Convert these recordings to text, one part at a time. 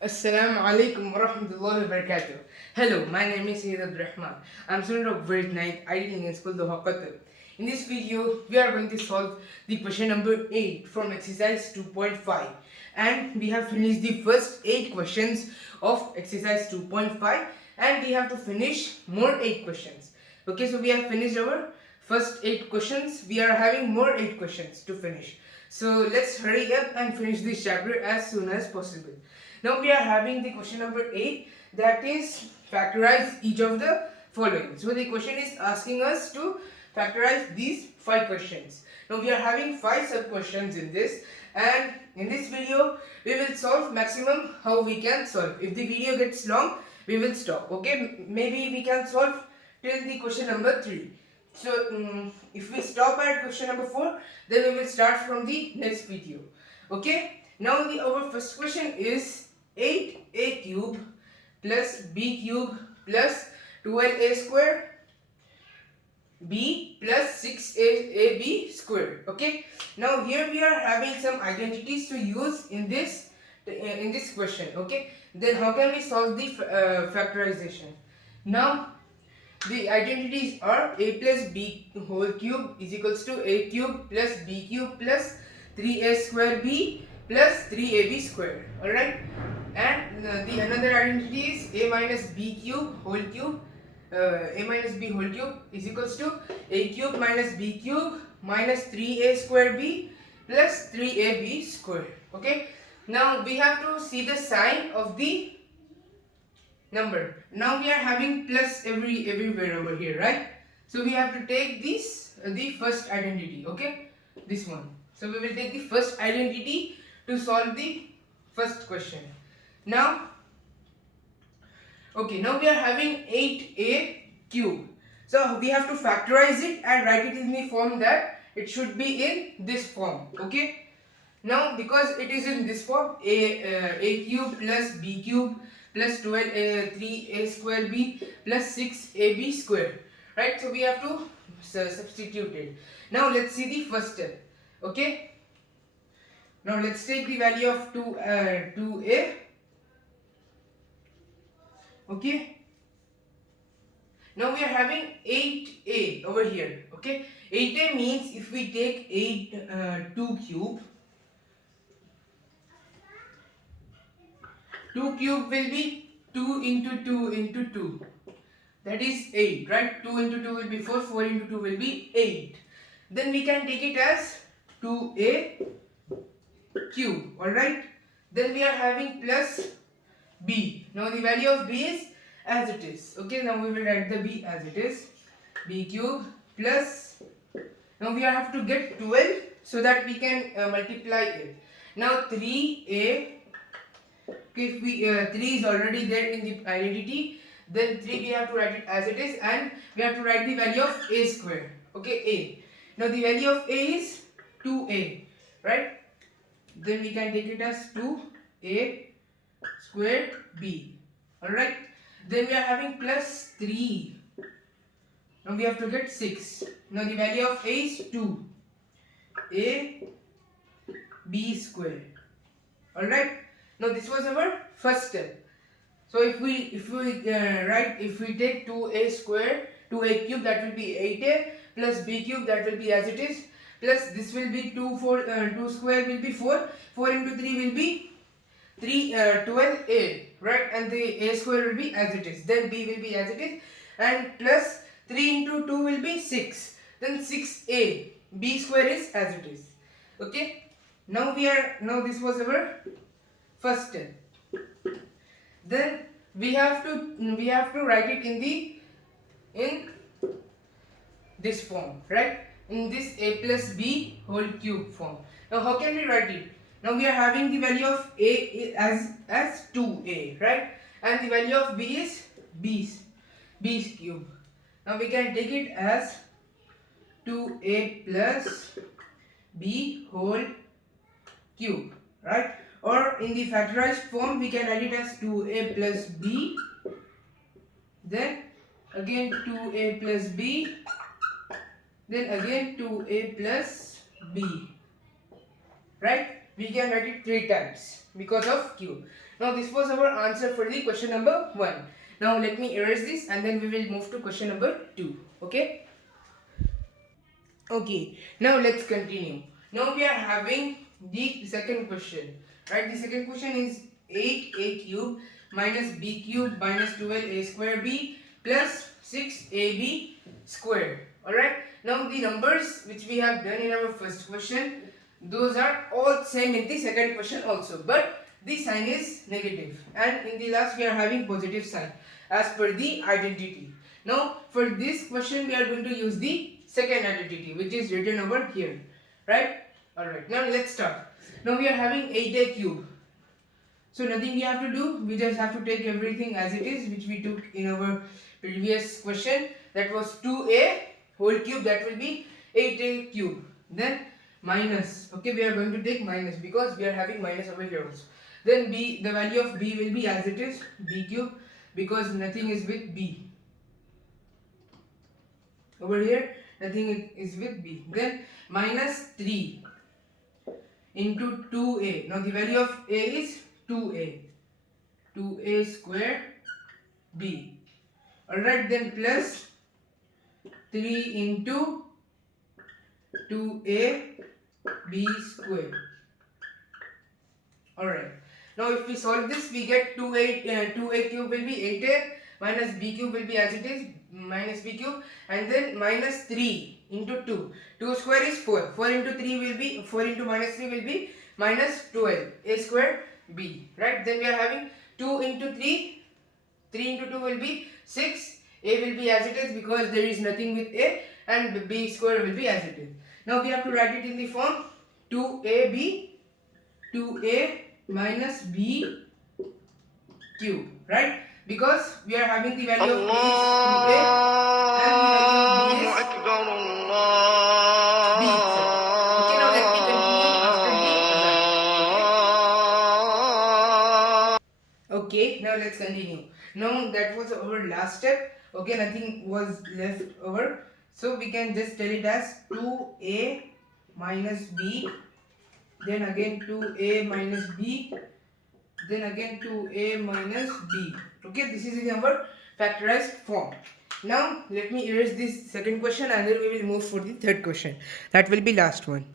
Assalamu alaikum wa rahmatullahi wa barakatuh. Hello, my name is Sayyid Abdurrahman. I'm a student of grade 9 IDT Indian School, Doha, Qatar. In this video, we are going to solve the question number 8 from exercise 2.5. And we have finished the first 8 questions of exercise 2.5 and we have to finish more 8 questions. Okay, so we have finished our first 8 questions. We are having more 8 questions to finish. So let's hurry up and finish this chapter as soon as possible. Now we are having the question number 8, that is factorize each of the following. So the question is asking us to factorize these 5 questions. Now we are having 5 sub questions in this, and in this video we will solve maximum how we can solve. If the video gets long, we will stop. Okay, maybe we can solve till the question number 3. So if we stop at question number 4, then we will start from the next video. Okay, now our first question is 8a cube plus b cube plus 12a square b plus 6ab square. Okay, now here we are having some identities to use in this question. Okay, then how can we solve the factorization? Now the identities are a plus b whole cube is equals to a cube plus b cube plus 3a square b plus 3ab square. Alright, and the another identity is a minus b cube whole cube a minus b whole cube is equals to a cube minus b cube minus 3a square b plus 3ab square. Okay, now we have to see the sign of the number. Now we are having plus everywhere over here, right? So we have to take this the first identity. Okay, this one. So we will take the first identity to solve the first question. Now now we are having 8a cube. So we have to factorize it and write it in the form that it should be in this form. Okay, now because it is in this form, a cube plus b cube plus 3a square b plus 6ab square, right? So we have to substitute it. Now let's see the first step. Okay, now let's take the value of 2a. Okay, now we are having 8a over here. Okay, 8a means if we take 2 cube, 2 cube will be 2 into 2 into 2, that is 8, right? 2 into 2 will be 4, 4 into 2 will be 8. Then we can take it as 2a cube. Alright, then we are having plus b. Now the value of b is as it is. Okay, now we will write the b as it is, b cube plus, now we have to get 12 so that we can multiply it. Now 3a, if we 3 is already there in the identity, then 3 we have to write it as it is, and we have to write the value of a square. Okay, a. Now the value of a is 2a, right? Then we can take it as 2a square b. Alright, then we are having plus 3. Now we have to get 6. Now the value of a is 2 a b square. Alright, now this was our first step. So if we take 2a square, 2a cube, that will be 8a plus b cube, that will be as it is, plus this will be 2 square will be 4, 4 into 3 will be 12a, right? And the a square will be as it is, then b will be as it is, and plus 3 into 2 will be 6, then 6a, b square is as it is. Okay, now this was our first step. Then we have to write it in this form, right? In this a plus b whole cube form. Now how can we write it? Now we are having the value of a as 2a, right? And the value of b is b cube. Now we can take it as 2a plus b whole cube, right? Or in the factorized form we can write it as 2a plus b, then again 2a plus b, then again 2a plus b, right? we can write it 3 times because of q. Now this was our answer for the question number 1. Now let me erase this and then we will move to question number 2. Okay. Okay, now let's continue. Now we are having the second question, right? The second question is 8a cube minus b cube minus 12a square b plus 6ab squared. Alright, now the numbers which we have done in our first question, those are all same in the second question also, but the sign is negative, and in the last we are having positive sign as per the identity. Now for this question we are going to use the second identity which is written over here, right? Alright, now let's start. Now we are having 8a cube. So nothing we have to do, we just have to take everything as it is which we took in our previous question. That was 2a whole cube, that will be 8a cube. Then minus, okay, we are going to take minus because we are having minus over here also. Then b, the value of b will be as it is, b cube, because nothing is with b. Over here nothing is with b. Then minus 3 into 2a. Now the value of a is 2a. 2a square b. Alright, then plus 3 into 2a b square. Alright. Now if we solve this, we get 2a cube will be 8a minus b cube will be as it is, minus b cube, and then minus 3 into 2. 2 square is 4. 4 into 3 will be, 4 into minus 3 will be minus 12. A square b. Right? Then we are having 2 into 3. 3 into 2 will be 6. A will be as it is because there is nothing with a, and b square will be as it is. Now we have to write it in the form 2ab, 2a minus b cube, right? Because we are having the value of a is 2a and the value of b is b itself. Okay, now let me continue after the azan. Okay, now let's continue. Now that was our last step. Okay, nothing was left over, so we can just tell it as 2a minus b, then again 2a minus b, then again 2a minus b. Okay, this is in our factorized form. Now let me erase this second question and then we will move for the third question. That will be last one.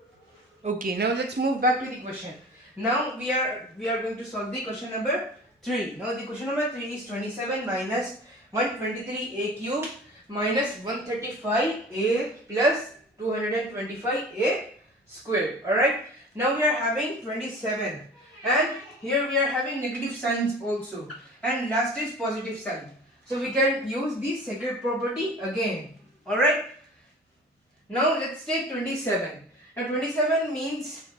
Okay, now let's move back to the question. Now we are going to solve the question number 3. Now the question number 3 is 27 minus 123a cube minus 135a plus 225a squared. Alright, now we are having 27 and here we are having negative signs also, and last is positive sign. So we can use the second property again. Alright, now let's take 27. Now 27 means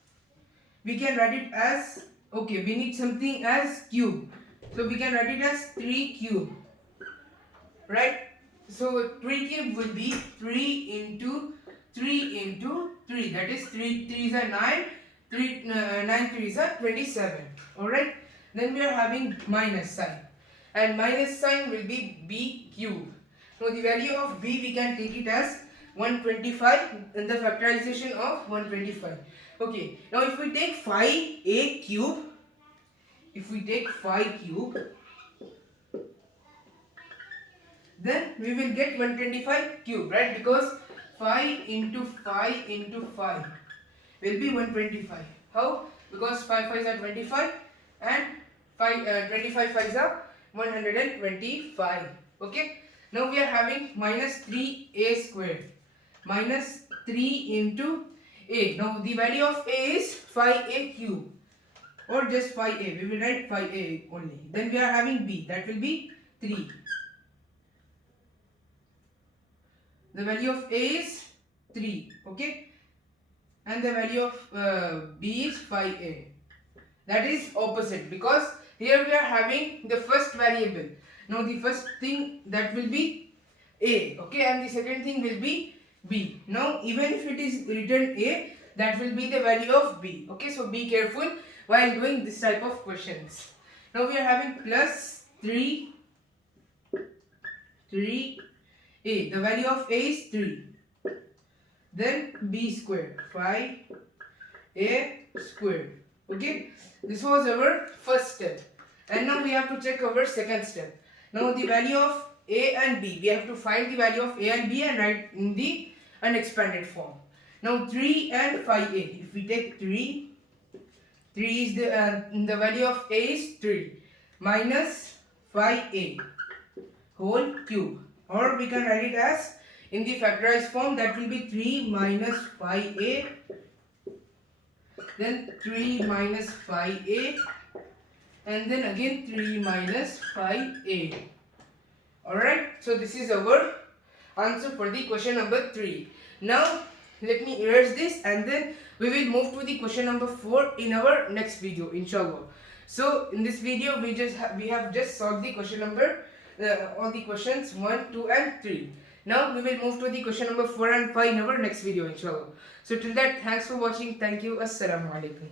we can write it as, okay, we need something as cube. So we can write it as 3 cube. Right? So 3 cube will be 3 into 3, that is 3 3s are 9, 9 3s are 27. Alright? Then we are having minus sign, and minus sign will be b cube. Now the value of b we can take it as 125 in the factorization of 125. Okay, now if we take 5a cube, then we will get 125 cube, right? Because 5 into 5 into 5 will be 125. How? Because 5 5s are 25 and 25 5s are 125. Okay. Now we are having minus 3a squared. Minus 3 into a. Now the value of a is 5a cube or just 5a. We will write 5a only. Then we are having b. That will be 3. The value of a is 3. Okay. And the value of b is 5a. That is opposite because here we are having the first variable. Now the first thing that will be a, okay, and the second thing will be b. Now even if it is written a, that will be the value of b. Okay, so be careful while doing this type of questions. Now we are having plus 3 a. The value of a is 3. Then b squared, 5a squared. Okay, this was our first step, and now we have to check our second step. Now the value of a and b, we have to find the value of a and b and write in the unexpanded form. Now 3 and 5a, if we take 3 is the value of a is 3 minus 5a whole cube, or we can write it as in the factorized form, that will be 3 minus 5a, then 3 minus 5a, and then again 3 minus 5a. Alright, so this is our answer for the question number 3. Now let me erase this, and then we will move to the question number 4 in our next video, inshallah. So in this video we have just solved the question number all the questions 1, 2 and 3. Now we will move to the question number 4 and 5 in our next video, inshallah. So till that, thanks for watching. Thank you. Assalamu alaikum.